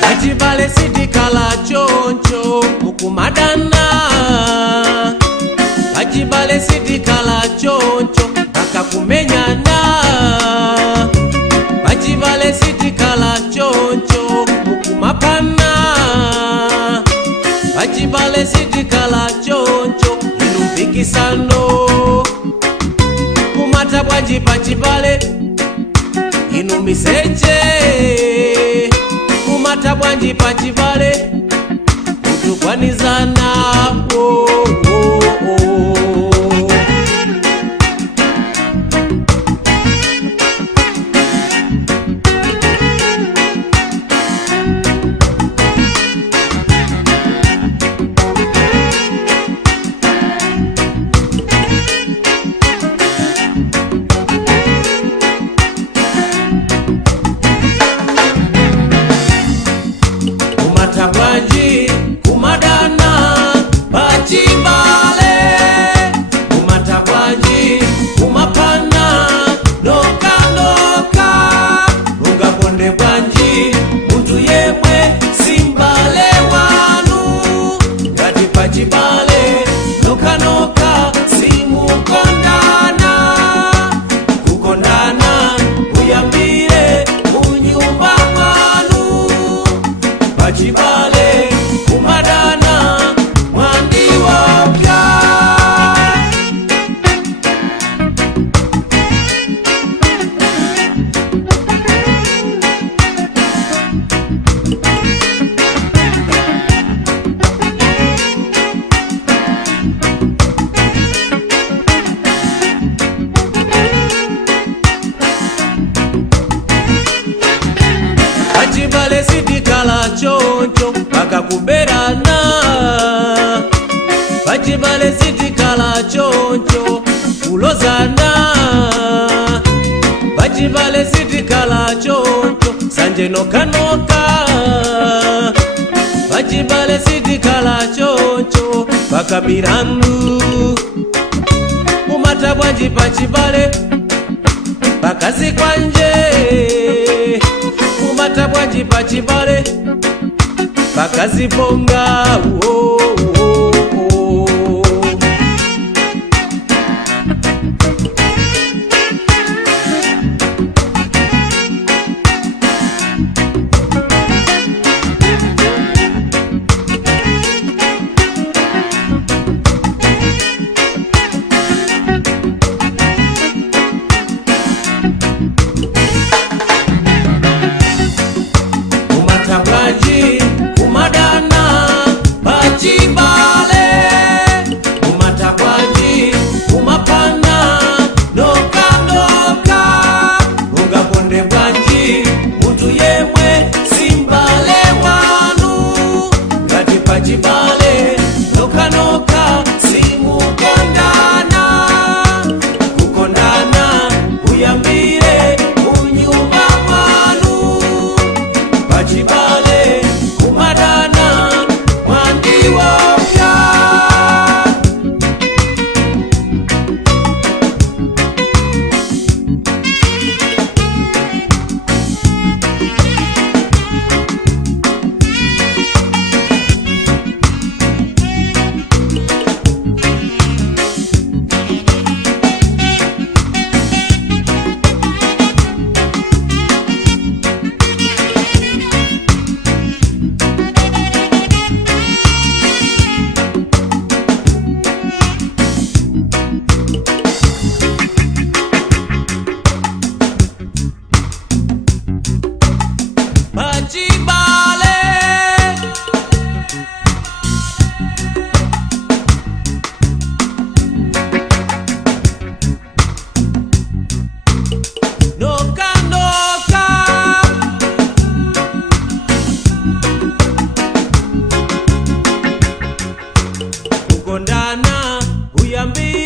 Pachibale sitikala choncho mukumadana. Pachibale sitikala choncho akakumenyana. Pachibale sitikala choncho mukumapana. Pachibale sitikala choncho inumpikisano. Kumata bwaji pachibale inu miseche. Kumata bwanji pachibale kutukwanizana. Kumata bwanji kumadana pachibale. Kumata bwanji kumapana noka noka. Ungakonde bwanji muntu yemwe simbale wanu. Ngati pachibale noka noka simukondana. Kukondana uyambire munyumba mwanu. Pachibale kumadana mwandi wapya. Pachibale sitikala choncho pakakuberana. Pachibale sitikala choncho kulozana. Pachibale sitikala choncho sanje noka noka. Pachibale sitikala choncho pakabirandu. Kumata bwanji pachibale pakazi kwanje. Kumata bwanji pachibale pakaziponga. Kumata bwanji kumadana pachibale. kambi